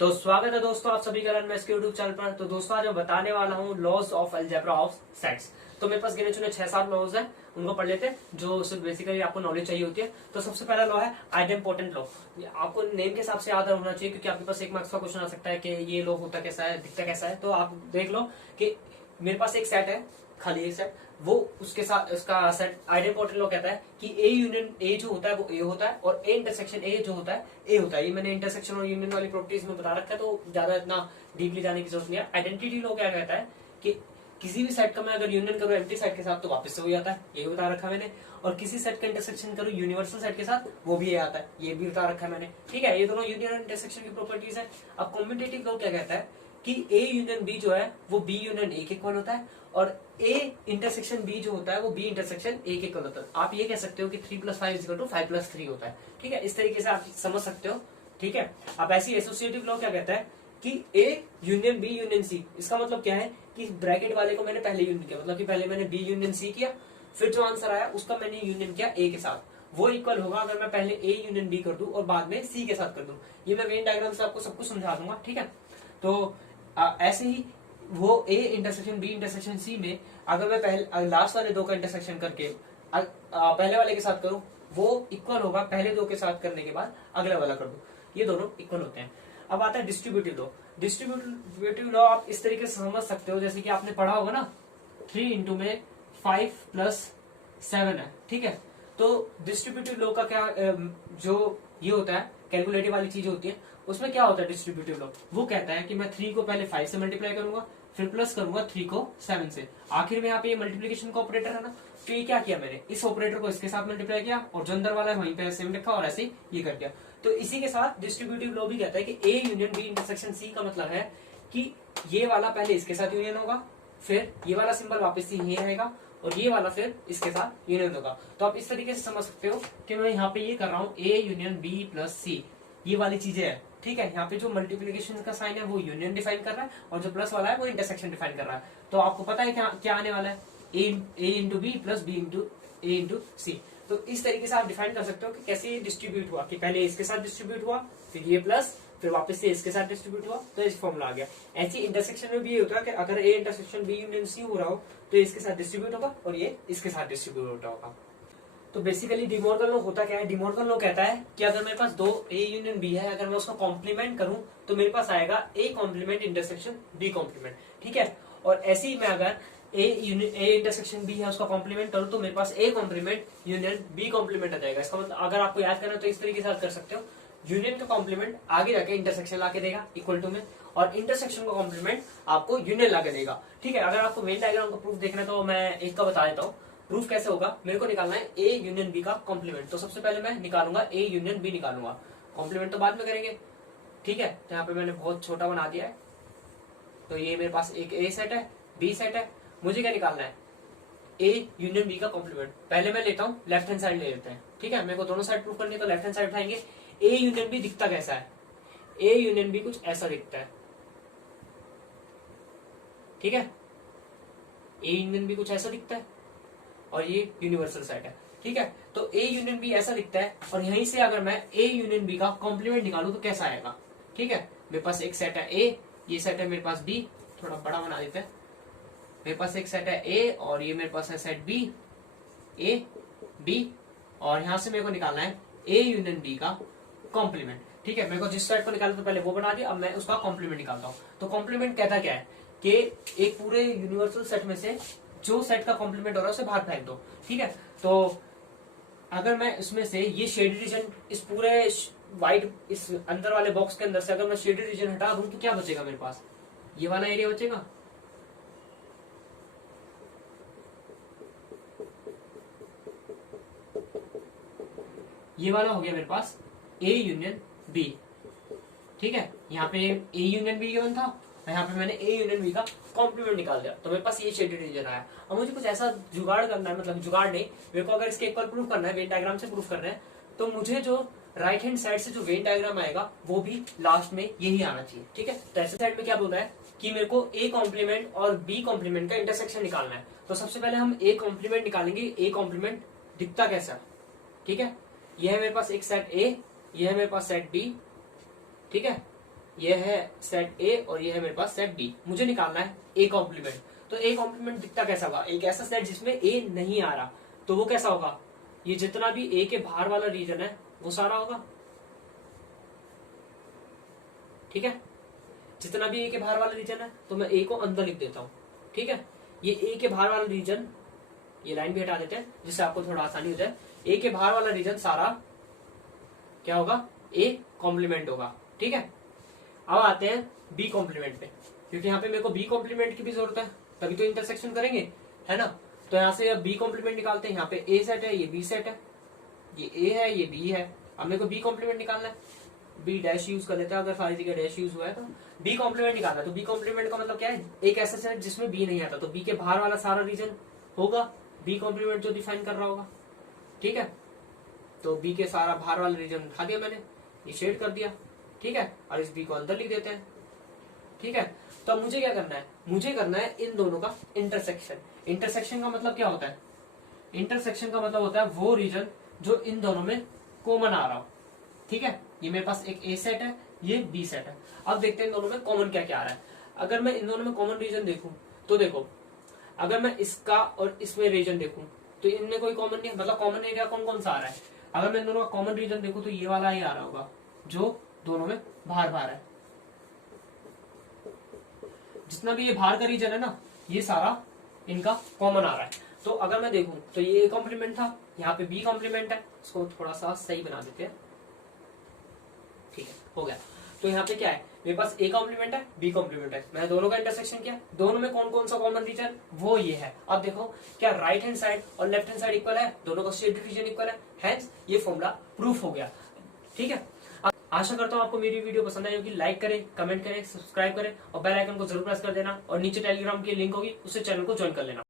तो स्वागत है दोस्तों आप सभी का रनमेश के यूट्यूब चैनल पर। तो दोस्तों आज मैं बताने वाला हूँ laws of algebra of sets. तो मेरे पास गिने चुने 6-7 लॉज हैं, उनको पढ़ लेते हैं जो सिर्फ बेसिकली आपको नॉलेज चाहिए होती है। तो सबसे पहला लॉ है आइडेम्पोर्टेंट लॉ। आपको नेम के हिसाब से याद होना चाहिए क्योंकि आपके पास 1 मार्क्स का क्वेश्चन आ सकता है कि ये लॉ होता कैसा है, दिखता कैसा है। तो आप देख लो कि मेरे पास एक सेट है, खाली एक सेट, वो उसके साथ उसका सेट आइडेम्पोर्टेंट लॉ कहता है कि ए यूनियन ए जो होता है वो ए होता है और ए इंटरसेक्शन ए जो होता है ए होता है। ये मैंने इंटरसेक्शन और यूनियन वाली प्रॉपर्टीज में बता रखा है, तो ज्यादा इतना डीपली जाने की जरूरत नहीं है। आइडेंटिटी लॉ क्या कहता है कि किसी भी सेट का मैं अगर यूनियन करूं एम्प्टी सेट के साथ तो वापस से हो जाता है, ये भी बता रखा है मैंने। और किसी सेट का इंटरसेक्शन करूं यूनिवर्सल सेट के साथ वो भी ये आता है, ये भी बता रखा है मैंने। ठीक है, ये दोनों यूनियन और इंटरसेक्शन की प्रॉपर्टीज है। अब कॉम्पिटेटिव लॉ क्या कहता है कि ए यूनियन बी जो है वो बी यूनियन ए के इक्वल होता है और ए इंटरसेक्शन बी जो होता है वो बी इंटरसेक्शन ए के इक्वल होता है। आप ये कह सकते हो कि 3 + 5 = 5 + 3 होता है। ठीक है, इस तरीके से आप समझ सकते हो। ठीक है, अब ऐसी एसोसिएटिव लॉ क्या कहता है कि A union B union C. इसका मतलब क्या है कि ब्रैकेट वाले को मैंने पहले यूनियन किया, मतलब कि पहले मैंने बी यूनियन सी किया, फिर जो आंसर आया उसका मैंने यूनियन किया ए के साथ। वो इक्वल होगा अगर मैं पहले ए यूनियन बी कर दूं और बाद में सी के साथ कर दूं। ये मैं वेन डायग्राम से आपको सब कुछ समझा दूंगा। ठीक है, तो ऐसे ही वो A intersection B intersection C में अगर मैं पहले लास्ट वाले दो का इंटरसेक्शन करके पहले वाले के साथ करूं वो इक्वल होगा पहले दो के साथ करने के बाद अगले वाला कर दूं, ये दोनों इक्वल होते हैं। अब आता है डिस्ट्रीब्यूटिव लॉ। डिस्ट्रीब्यूटिव लॉ आप इस तरीके से समझ सकते हो जैसे कि आपने पढ़ा होगा ना 3 इंटू में 5 + 7 है। ठीक है, तो डिस्ट्रीब्यूटिव लॉ का क्या जो ये होता है कैलकुलेटिव वाली चीज होती है उसमें क्या होता है डिस्ट्रीब्यूटिव लॉ, वो कहता है कि मैं 3 को पहले 5 से मल्टीप्लाई करूंगा फिर प्लस करूंगा 3 को 7 से, आखिर में यहाँ पे ये मल्टीप्लीकेशन का ऑपरेटर है ना। तो ये क्या किया मैंने, इस ऑपरेटर को इसके साथ मल्टीप्लाई किया और जो अंदर वाला है वहीं पे सेम रखा और ऐसे ये कर दिया। तो इसी के साथ डिस्ट्रीब्यूटिव लॉ भी कहता है कि A union B intersection C का मतलब है कि ये वाला पहले इसके साथ यूनियन होगा, फिर ये वाला सिंबल वापस से यही रहेगा और ये वाला फिर इसके साथ यूनियन होगा। तो आप इस तरीके से समझ सकते हो कि मैं यहाँ पे ये कर रहा हूँ ए यूनियन बी प्लस सी, ये वाली चीजें है। ठीक है, यहाँ पे जो मल्टीप्लीकेशन का साइन है वो यूनियन डिफाइन कर रहा है और जो प्लस वाला है वो इंटरसेक्शन डिफाइन कर रहा है। तो आपको पता है क्या आने वाला है, A into B plus B into A into C. तो इस तरीके से आप डिफाइन कर सकते हो कि कैसे ये डिस्ट्रीब्यूट हुआ, कि पहले इसके साथ डिस्ट्रीब्यूट हुआ फिर ये प्लस फिर वापस से इसके साथ डिस्ट्रीब्यूट हुआ, तो इस फॉर्मूला आ गया। ऐसी इंटरसेक्शन में भी ये होता है कि अगर A intersection B union C हो रहा हो तो इसके साथ डिस्ट्रीब्यूट होगा और ये इसके साथ डिस्ट्रीब्यूट होगा। तो बेसिकली डिमॉर्गन लॉ होता क्या है, डिमॉर्गन लॉ कहता है कि अगर मेरे पास दो ए यूनियन बी है, अगर मैं उसको कॉम्प्लीमेंट करूं तो मेरे पास आएगा A complement intersection B complement. ठीक है, और ऐसे ही मैं अगर ए इंटरसेक्शन बी है उसका कॉम्प्लीमेंट करूं तो मेरे पास A complement union B complement आ जाएगा। इसका मतलब अगर आपको याद करना तो इस तरीके से कर सकते हो, यूनियन का कॉम्प्लीमेंट आगे जाके इंटरसेक्शन लाके देगा इक्वल टू में, और इंटरसेक्शन का कॉम्प्लीमेंट आपको यूनियन लाके देगा। ठीक है, अगर आपको वेन डायग्राम का प्रूफ देखना है तो मैं एक का बता देता हूँ। प्रूफ कैसे होगा, मेरे को निकालना है ए यूनियन बी का कॉम्प्लीमेंट, तो सबसे पहले मैं निकालूंगा ए यूनियन बी निकालूंगा, कॉम्प्लीमेंट तो बाद में करेंगे। ठीक है, तो यहाँ पे मैंने बहुत छोटा बना दिया है। तो ये मेरे पास एक ए सेट है बी सेट है, मुझे क्या निकालना है ए यूनियन बी का कॉम्प्लीमेंट। पहले मैं लेता हूँ लेफ्ट हैंड साइड ले लेते हैं। ठीक है, मेरे को दोनों साइड प्रूफ करनी है तो लेफ्ट हैंड साइड उठाएंगे। ए यूनियन बी दिखता कैसा है, ए यूनियन बी कुछ ऐसा दिखता है। ठीक है, ए यूनियन बी कुछ ऐसा दिखता है और ये यूनिवर्सल सेट है। ठीक है, तो ए यूनियन बी ऐसा दिखता है और यहीं से अगर मैं ए यूनियन बी का कॉम्प्लीमेंट निकालू तो कैसा आएगा। ठीक है, मेरे पास एक सेट है ए, ये सेट है मेरे पास बी, थोड़ा बड़ा बना देते हैं। मेरे पास एक सेट है ए और ये मेरे पास है सेट बी, ए बी, और यहां से मेरे को निकालना है ए यूनियन बी का कॉम्प्लीमेंट। ठीक है, मेरे को जिस सेट को निकालना था पहले वो बना दिया, अब मैं उसका कॉम्प्लीमेंट निकालता हूँ। तो कॉम्प्लीमेंट कहता क्या है कि एक पूरे यूनिवर्सल सेट में से जो सेट का कॉम्प्लीमेंट हो रहा है उसे बाहर फेंक दो। ठीक है, तो अगर मैं इसमें से ये शेडेड रीजन इस पूरे व्हाइट इस अंदर वाले बॉक्स के अंदर से अगर मैं शेडेड रीजन हटा दूं तो क्या बचेगा मेरे पास, ये वाला एरिया बचेगा। ये वाला हो गया मेरे पास ए यूनियन बी। ठीक है, यहाँ पे ए यूनियन बी गिवन था और यहाँ पे मैंने ए यूनियन बी का कॉम्प्लीमेंट निकाल दिया, तो मेरे पास ये शेडेड रीजन आया। अब मुझे कुछ ऐसा जुगाड़ करना है, मतलब जुगाड़ नहीं, मेरे को अगर इसके इक्वल प्रूफ करना है, वेन डायग्राम से प्रूफ करना है, तो मुझे जो राइट हैंड साइड से जो वेन डायग्राम आएगा वो भी लास्ट में यही आना चाहिए। ठीक है, तो ऐसे साइड में क्या बोला है कि मेरे को ए कॉम्प्लीमेंट और बी कॉम्प्लीमेंट का इंटरसेक्शन निकालना है। तो सबसे पहले हम ए कॉम्प्लीमेंट निकालेंगे, ए कॉम्प्लीमेंट दिखता कैसा। ठीक है, यह है मेरे पास एक सेट ए, यह है मेरे पास सेट बी। ठीक है, ये है सेट ए और ये है मेरे पास सेट बी। मुझे निकालना है ए कॉम्प्लीमेंट। तो ए कॉम्प्लीमेंट दिखता कैसा होगा, एक ऐसा सेट जिसमें ए नहीं आ रहा, तो वो कैसा होगा, ये जितना भी ए के बाहर वाला रीजन है वो सारा होगा। ठीक है, जितना भी ए के बाहर वाला रीजन है, तो मैं ए को अंदर लिख देता हूं। ठीक है, ये ए के बाहर वाला रीजन, ये लाइन भी हटा देते हैं जिससे आपको थोड़ा आसानी हो जाए। ए के बाहर वाला रीजन सारा क्या होगा, ए कॉम्प्लीमेंट होगा। ठीक है, अब आते हैं बी कॉम्प्लीमेंट पे, क्योंकि यहाँ पे मेरे को बी कॉम्प्लीमेंट की भी जरूरत है, तभी तो इंटरसेक्शन करेंगे, है ना। तो यहाँ से बी कॉम्प्लीमेंट निकालते हैं। यहाँ पे ए सेट है, ये बी सेट है, ये ए है, ये बी है। अब मेरे को बी कॉम्प्लीमेंट निकालना है, बी डैश यूज कर लेते हैं, अगर सारी जगह डैश यूज हुआ है तो बी कॉम्प्लीमेंट निकालना है। तो बी कॉम्प्लीमेंट का मतलब क्या है, एक ऐसा सेट जिसमें बी नहीं आता, तो बी के बाहर वाला सारा रीजन होगा बी कॉम्प्लीमेंट जो डिफाइन कर रहा होगा। ठीक है, तो बी के सारा बाहर वाला रीजन उठा दिया मैंने, ये शेड कर दिया। ठीक है, और इस बी को अंदर लिख देते हैं। ठीक है, तो अब मुझे क्या करना है, मुझे करना है इन दोनों का इंटरसेक्शन। इंटरसेक्शन का मतलब क्या होता है, इंटरसेक्शन का मतलब होता है वो रीजन जो इन दोनों में कॉमन आ रहा हो। ठीक है, ये मेरे पास एक ए सेट है, ये बी सेट है। अब देखते हैं इन दोनों में कॉमन क्या क्या आ रहा है। अगर मैं इन दोनों में कॉमन रीजन देखूं तो देखो, अगर मैं इसका और इसमें रीजन देखूं तो इनमें कोई कॉमन नहीं है, मतलब कॉमन एरिया कौन कौन सा आ रहा है। अगर मैं इन दोनों का कॉमन रीजन देखूं तो ये वाला ही आ रहा होगा जो दोनों में बाहर बाहर है। जितना भी ये बाहर का रीजन है ना, ये सारा इनका कॉमन आ रहा है। तो अगर मैं देखूं तो ये ए कॉम्प्लीमेंट था, यहाँ पे बी कॉम्प्लीमेंट है, इसको थोड़ा सा सही बना देते हैं। ठीक है, हो गया। तो यहाँ पे क्या है, मेरे पास ए कॉम्प्लीमेंट है, बी कॉम्प्लीमेंट है, मैंने दोनों का इंटरसेक्शन किया, दोनों में कौन कौन सा कॉमन रीजन, वो ये है। अब देखो क्या राइट हैंड साइड और लेफ्ट हैंड साइड इक्वल है, दोनों का शेडेड रीजन इक्वल है, हेंस ये फॉर्मूला प्रूफ हो गया। ठीक है, आशा करता हूँ आपको मेरी वीडियो पसंद आई होगी। लाइक करें, कमेंट करें, सब्सक्राइब करें और बेल आइकन को जरूर प्रेस कर देना। और नीचे टेलीग्राम की लिंक होगी, उससे चैनल को ज्वाइन कर लेना।